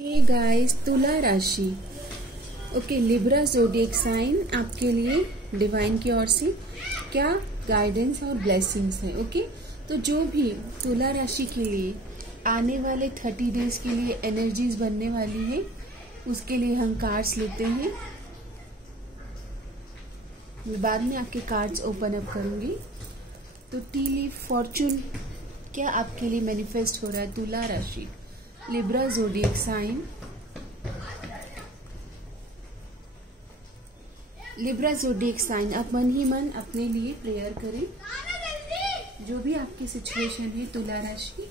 Hey guys, तुला राशि। Okay, Libra zodiac sign आपके लिए डिवाइन की ओर से क्या गाइडेंस और ब्लेसिंग्स है। ओके, तो जो भी तुला राशि के लिए आने वाले 30 डेज के लिए एनर्जीज बनने वाली है, उसके लिए हम कार्ड्स लेते हैं। बाद में आपके कार्ड्स ओपन अप करूंगी। तो टी लीफ फॉर्चून क्या आपके लिए मैनिफेस्ट हो रहा है। तुला राशि, Libra zodiac sign. Libra zodiac sign, आप मन ही मन अपने लिए प्रेयर करें। जो भी आपकी सिचुएशन है तुला राशि,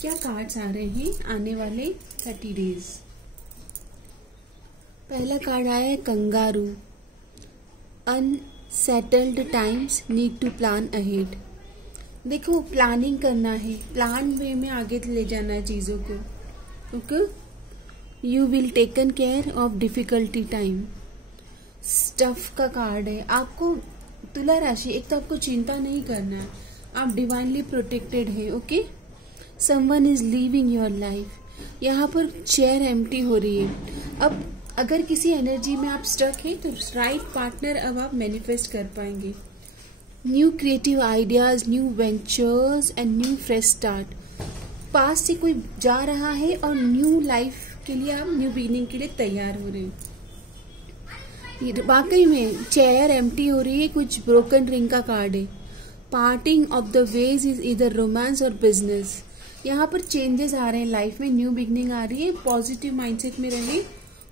क्या कार्ड्स आ रहे हैं आने वाले 30 डेज। पहला कार्ड आया है kangaroo. Unsettled times, need to plan ahead. देखो, प्लानिंग करना है, प्लान वे में आगे ले जाना है चीज़ों को। Okay, you will taken care of difficulty time. Stuff का कार्ड है। आपको तुला राशि, एक तो आपको चिंता नहीं करना है, आप डिवाइनली प्रोटेक्टेड है। Okay, someone is living your life. यहाँ पर चेयर एम्प्टी हो रही है। अब अगर किसी एनर्जी में आप स्टक हैं तो राइट पार्टनर अब आप मैनिफेस्ट कर पाएंगे। New creative ideas, new ventures and new fresh start. पास से कोई जा रहा है और न्यू लाइफ के लिए आप न्यू बिगिनिंग के लिए तैयार हो रहे हैं। वाकई में चेयर एम्प्टी हो रही है। कुछ ब्रोकन रिंग का कार्ड है। Parting of the ways is इधर रोमांस और बिजनेस। यहाँ पर चेंजेस आ रहे हैं लाइफ में, न्यू बिगनिंग आ रही है। पॉजिटिव माइंडसेट में रहिए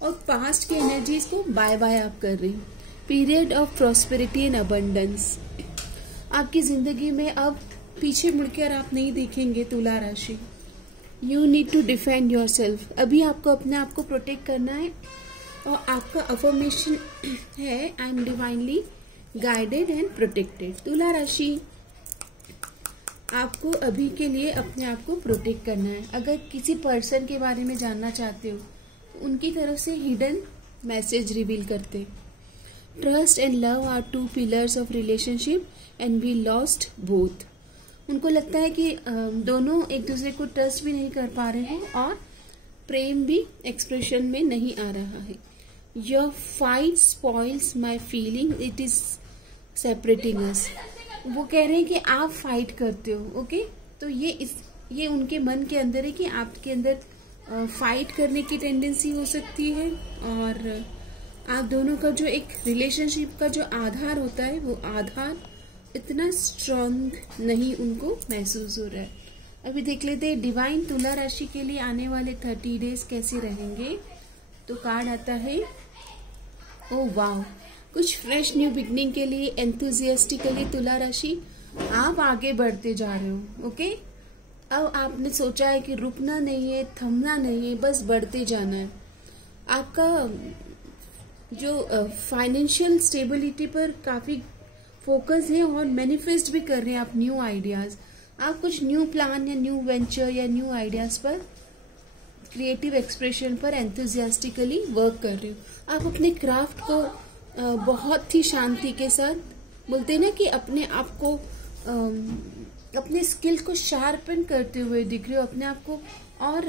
और पास्ट की एनर्जीज को बाय बाय आप कर रहे हैं। Period of prosperity and abundance. आपकी जिंदगी में अब पीछे मुड़कर आप नहीं देखेंगे तुला राशि। You need to defend yourself. अभी आपको अपने आप को प्रोटेक्ट करना है और आपका अफर्मेशन है, I M divinely guided and protected. तुला राशि, आपको अभी के लिए अपने आप को प्रोटेक्ट करना है। अगर किसी पर्सन के बारे में जानना चाहते हो, उनकी तरफ से हिडन मैसेज रिवील करते। Trust and love are two pillars of relationship and we lost both. उनको लगता है कि दोनों एक दूसरे को ट्रस्ट भी नहीं कर पा रहे हैं और प्रेम भी एक्सप्रेशन में नहीं आ रहा है। Your fight spoils my feeling, it is separating us. वो कह रहे हैं कि आप फाइट करते हो। ओके, तो ये उनके मन के अंदर है कि आपके अंदर फाइट करने की टेंडेंसी हो सकती है और आप दोनों का जो एक रिलेशनशिप का जो आधार होता है, वो आधार इतना स्ट्रांग नहीं उनको महसूस हो रहा है। अभी देख लेते हैं डिवाइन तुला राशि के लिए आने वाले 30 डेज कैसे रहेंगे। तो कार्ड आता है, ओ वाह, कुछ फ्रेश न्यू बिगनिंग के लिए एंथुजियास्टिकली तुला राशि आप आगे बढ़ते जा रहे हो। ओके, अब आपने सोचा है कि रुकना नहीं है, थमना नहीं है, बस बढ़ते जाना है। आपका जो फाइनेंशियल स्टेबिलिटी पर काफी फोकस है और मैनिफेस्ट भी कर रहे हैं आप न्यू आइडियाज। आप कुछ न्यू प्लान या न्यू वेंचर या न्यू आइडियाज पर, क्रिएटिव एक्सप्रेशन पर एंथुजियास्टिकली वर्क कर रहे हो। आप अपने क्राफ्ट को बहुत ही शांति के साथ, बोलते हैं ना कि अपने आप को अपने स्किल को शार्पन करते हुए दिख रहे हो, अपने आप को और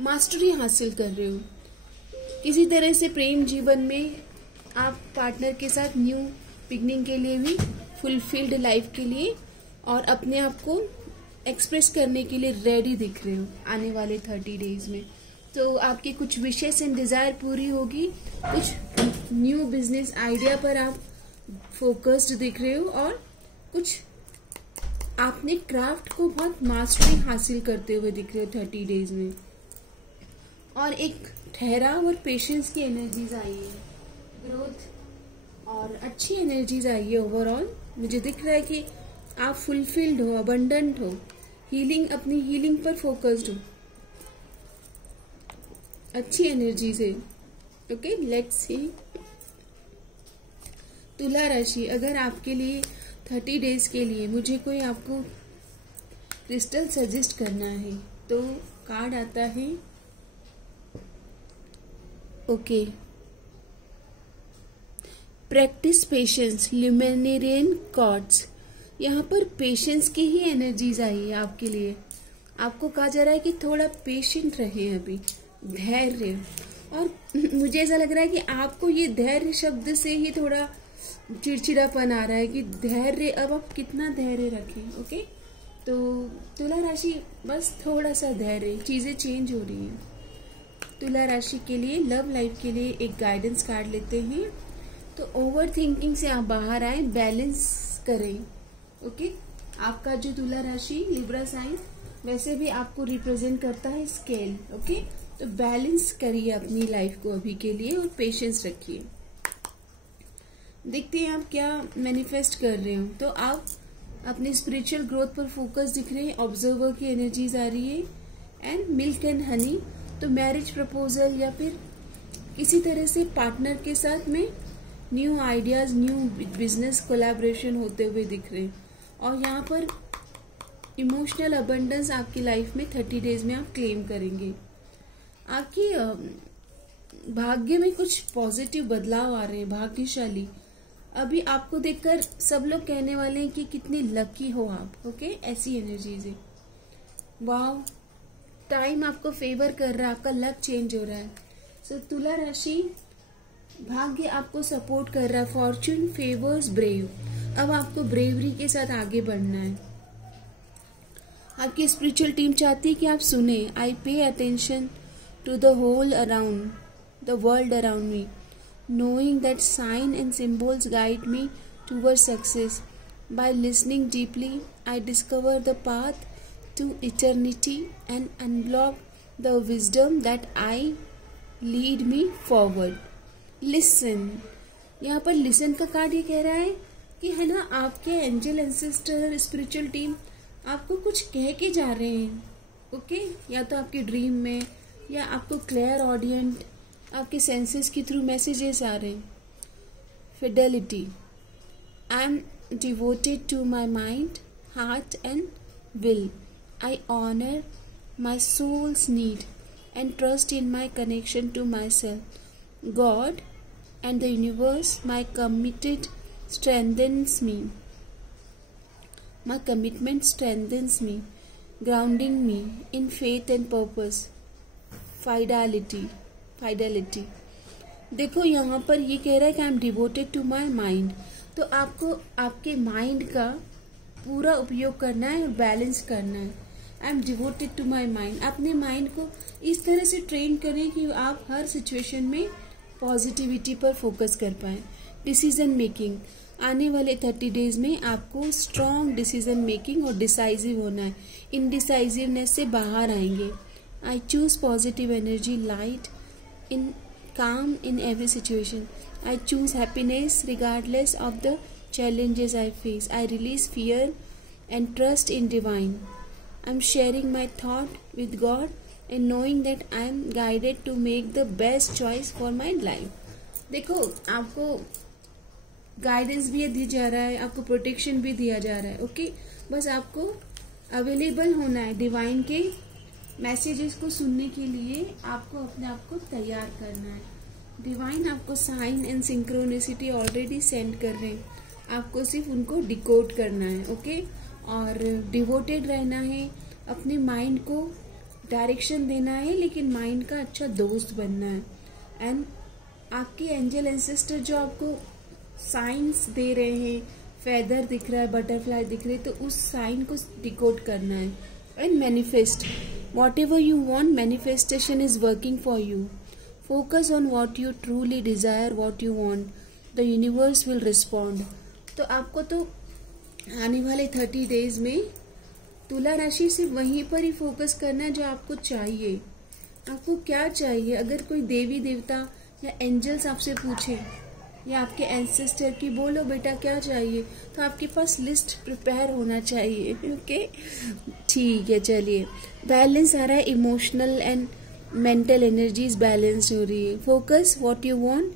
मास्टरी हासिल कर रहे हो। किसी तरह से प्रेम जीवन में आप पार्टनर के साथ न्यू बिगनिंग के लिए भी, फुलफिल्ड लाइफ के लिए और अपने आप को एक्सप्रेस करने के लिए रेडी दिख रहे हो आने वाले 30 डेज में। तो आपकी कुछ विशेष एंड डिजायर पूरी होगी। कुछ न्यू बिजनेस आइडिया पर आप फोकस्ड दिख रहे हो और कुछ आपने क्राफ्ट को बहुत मास्टरी हासिल करते हुए दिख रहे हो 30 डेज में। और एक ठहराव और पेशेंस की एनर्जीज आई है, ग्रोथ और अच्छी एनर्जीज आई है। ओवरऑल मुझे दिख रहा है कि आप फुलफिल्ड हो, अबंडेंट हो, हीलिंग, अपनी हीलिंग पर फोकस्ड हो, अच्छी एनर्जीज है। ओके, लेट्स सी तुला राशि, अगर आपके लिए 30 डेज के लिए मुझे कोई आपको क्रिस्टल सजेस्ट करना है तो कार्ड आता है, ओके, प्रैक्टिस पेशेंस, ल्यूमिनेरियन कॉर्ड्स। यहाँ पर पेशेंस की ही एनर्जीज आई है आपके लिए। आपको कहा जा रहा है कि थोड़ा पेशेंट रहे, अभी धैर्य। और मुझे ऐसा लग रहा है कि आपको ये धैर्य शब्द से ही थोड़ा चिड़चिड़ापन आ रहा है कि धैर्य, अब आप कितना धैर्य रखें। ओके, तो तुला राशि बस थोड़ा सा धैर्य, चीज़ें चेंज हो रही हैं। तुला राशि के लिए लव लाइफ के लिए एक गाइडेंस कार्ड लेते हैं। तो ओवर थिंकिंग से आप बाहर आए, बैलेंस करें। ओके, आपका जो तुला राशि लिब्रा साइन वैसे भी आपको रिप्रेजेंट करता है स्केल। ओके, तो बैलेंस करिए अपनी लाइफ को अभी के लिए और पेशेंस रखिए। देखते हैं आप क्या मैनिफेस्ट कर रहे हो। तो आप अपनी स्पिरिचुअल ग्रोथ पर फोकस दिख रहे हैं, ऑब्जर्वर की एनर्जीज आ रही है, एंड मिल्क एंड हनी। तो मैरिज प्रपोजल या फिर किसी तरह से पार्टनर के साथ में new ideas, new business collaboration होते हुए दिख रहे हैं। और यहाँ पर इमोशनल अबंडेंस आपकी लाइफ में 30 डेज में आप क्लेम करेंगे। आपकी भाग्य में कुछ पॉजिटिव बदलाव आ रहे हैं, भाग्यशाली। अभी आपको देखकर सब लोग कहने वाले हैं कि कितने लकी हो आप। ओके, ऐसी एनर्जीज है। वाव, टाइम आपको फेवर कर रहा है, आपका लक चेंज हो रहा है। सो तुला राशि, भाग्य आपको सपोर्ट कर रहा है, फॉर्च्यून फेवर्स ब्रेव। अब आपको ब्रेवरी के साथ आगे बढ़ना है। आपकी स्पिरिचुअल टीम चाहती है कि आप सुने। I pay attention to the whole around the world around me, knowing that sign and symbols guide me towards success. By listening deeply, I discover the path to eternity and unlock the wisdom that I lead me forward. Listen. यहाँ पर listen का card ये कह रहा है कि है ना, आपके एंजल एंसेस्टर स्पिरिचुअल टीम आपको कुछ कह के जा रहे हैं। ओके, या तो आपकी ड्रीम में या आपको क्लियर ऑडियंट आपके सेंसेस के थ्रू मैसेजेस आ रहे हैं। Fidelity, I am devoted to my mind, heart and will. I honour my soul's need and trust in my connection to myself. God and the universe, my committed strengthens me, my commitment strengthens me, grounding me in faith and purpose. Fidelity, देखो यहाँ पर ये कह रहा है कि I am devoted to my mind. तो आपको आपके माइंड का पूरा उपयोग करना है और बैलेंस करना है। I am devoted to my mind, अपने माइंड को इस तरह से ट्रेन करें कि आप हर सिचुएशन में पॉजिटिविटी पर फोकस कर पाए। डिसीजन मेकिंग, आने वाले 30 डेज में आपको स्ट्रॉन्ग डिसीजन मेकिंग और डिसाइसिव होना है। इनडिसाइसिवनेस से बाहर आएंगे। I choose positive energy, light, in calm in every situation. I choose happiness regardless of the challenges I face. I release fear and trust in divine. I'm sharing my thought with God and knowing that I'm guided to make the best choice for my life. देखो, आपको guidance भी दिया जा रहा है, आपको protection भी दिया जा रहा है। ओके, बस आपको अवेलेबल होना है डिवाइन के मैसेजेस को सुनने के लिए। आपको अपने आप को तैयार करना है। डिवाइन आपको sign and synchronicity already send कर रहे हैं, आपको सिर्फ उनको डिकोड करना है। ओके, और डिवोटेड रहना है, अपने माइंड को डायरेक्शन देना है, लेकिन माइंड का अच्छा दोस्त बनना है। एंड आपके एंजल एंसेस्टर जो आपको साइंस दे रहे हैं, फेदर दिख रहा है, बटरफ्लाई दिख रहे हैं, तो उस साइन को डिकोड करना है। And manifest, whatever you want, manifestation is working for you. Focus on what you truly desire, what you want. The universe will respond. तो आपको तो आने वाले 30 डेज में तुला राशि से वहीं पर ही फोकस करना है जो आपको चाहिए। आपको क्या चाहिए? अगर कोई देवी देवता या एंजल्स आपसे पूछे या आपके एंसेस्टर की बोलो बेटा क्या चाहिए, तो आपके पास लिस्ट प्रिपेयर होना चाहिए। ओके, ठीक है, चलिए। बैलेंस आ रहा है, emotional and mental energies balance हो रही है। Focus what you want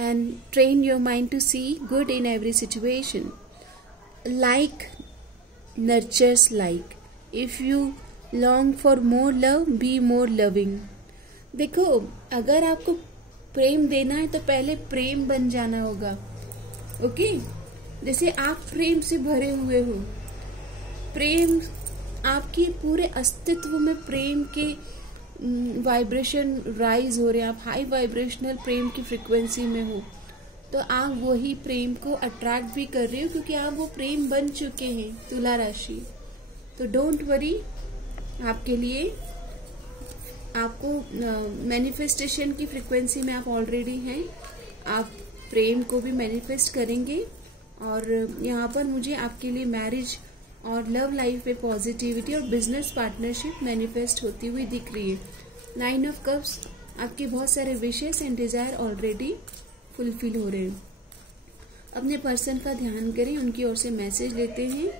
and train your mind to see good in every situation. Like nurtures like, if you long for more love, be more loving. देखो, अगर आपको प्रेम देना है तो पहले प्रेम बन जाना होगा। ओके, जैसे आप प्रेम से भरे हुए हो, प्रेम आपके पूरे अस्तित्व में प्रेम के वाइब्रेशन राइज हो रहे हैं, आप हाई वाइब्रेशनल प्रेम की फ्रिक्वेंसी में हो, तो आप वही प्रेम को अट्रैक्ट भी कर रहे हो, क्योंकि आप वो प्रेम बन चुके हैं तुला राशि। तो डोंट वरी, आपके लिए आपको मैनिफेस्टेशन की फ्रिक्वेंसी में आप ऑलरेडी हैं, आप प्रेम को भी मैनिफेस्ट करेंगे। और यहाँ पर मुझे आपके लिए मैरिज और लव लाइफ में पॉजिटिविटी और बिजनेस पार्टनरशिप मैनिफेस्ट होती हुई दिख रही है। 9 ऑफ कप्स, आपके बहुत सारे wishes and desire already fulfil हो रहे हैं। अपने पर्सन का ध्यान करें, उनकी ओर से मैसेज लेते हैं।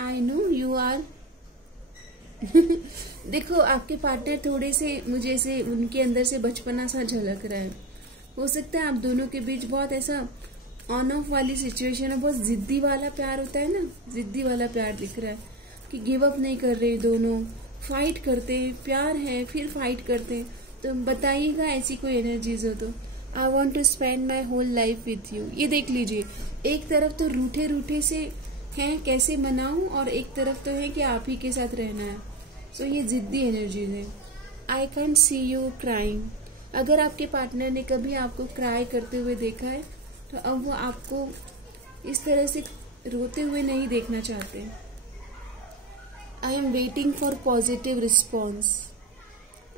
आई नो यू आर देखो, आपके पार्टनर थोड़े से मुझे से उनके अंदर से बचपना सा झलक रहा है। हो सकता है आप दोनों के बीच बहुत ऐसा ऑन ऑफ वाली सिचुएशन है, बहुत जिद्दी वाला प्यार होता है ना, जिद्दी वाला प्यार दिख रहा है कि गिव अप नहीं कर रहे दोनों, फाइट करते हैं, प्यार है फिर फाइट करते हैं। तो बताइएगा ऐसी कोई एनर्जीज हो तो। I want to spend my whole life with you, ये देख लीजिए, एक तरफ तो रूठे रूठे से हैं कैसे मनाऊं, और एक तरफ तो है कि आप ही के साथ रहना है। सो ये जिद्दी एनर्जीज है। I can't C you crying, अगर आपके पार्टनर ने कभी आपको क्राई करते हुए देखा है तो अब वो आपको इस तरह से रोते हुए नहीं देखना चाहते। I am waiting for positive response,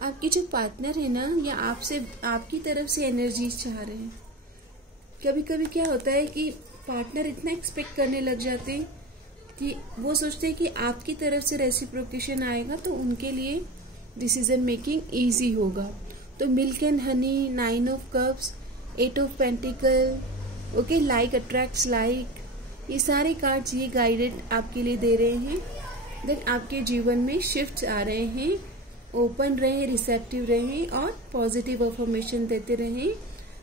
आपके जो पार्टनर है ना, या आपसे आपकी तरफ से एनर्जी चाह रहे हैं। कभी कभी क्या होता है कि पार्टनर इतना एक्सपेक्ट करने लग जाते हैं कि वो सोचते हैं कि आपकी तरफ से रेसिप्रोकेशन आएगा तो उनके लिए डिसीजन मेकिंग इजी होगा। तो milk and honey, 9 of cups, 8 of pentacle, okay, like attracts like, ये सारे कार्ड्स ये गाइडेड आपके लिए दे रहे हैं दैट आपके जीवन में शिफ्ट आ रहे हैं। ओपन रहें, रिसेप्टिव रहें और पॉजिटिव अफर्मेशन देते रहें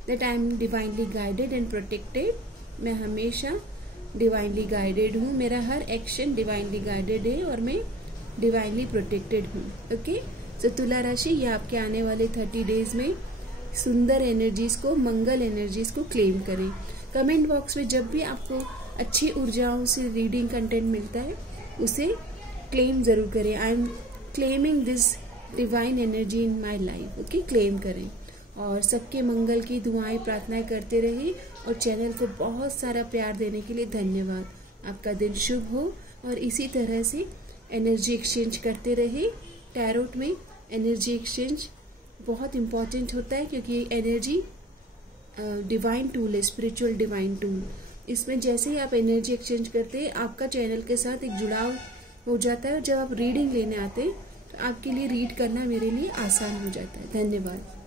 that I am divinely guided and protected. मैं हमेशा डिवाइनली गाइडेड हूँ, मेरा हर एक्शन डिवाइनली गाइडेड है और मैं डिवाइनली प्रोटेक्टेड हूँ। ओके, तो तुला राशि, ये आपके आने वाले 30 डेज में सुंदर एनर्जीज को, मंगल एनर्जीज को क्लेम करें। कमेंट बॉक्स में जब भी आपको अच्छी ऊर्जाओं से रीडिंग कंटेंट मिलता है उसे क्लेम जरूर करें। I am claiming this divine energy in my life, okay, claim करें। और सबके मंगल की दुआएं प्रार्थनाएं करते रहिए और चैनल को बहुत सारा प्यार देने के लिए धन्यवाद। आपका दिन शुभ हो और इसी तरह से एनर्जी एक्सचेंज करते रहे। टैरोट में एनर्जी एक्सचेंज बहुत इम्पॉर्टेंट होता है क्योंकि एनर्जी डिवाइन टूल है, स्पिरिचुअल डिवाइन टूल। इसमें जैसे ही आप एनर्जी एक्सचेंज करते हैं आपका चैनल के साथ एक जुड़ाव हो जाता है और जब आप रीडिंग लेने आते हैं तो आपके लिए रीड करना मेरे लिए आसान हो जाता है। धन्यवाद।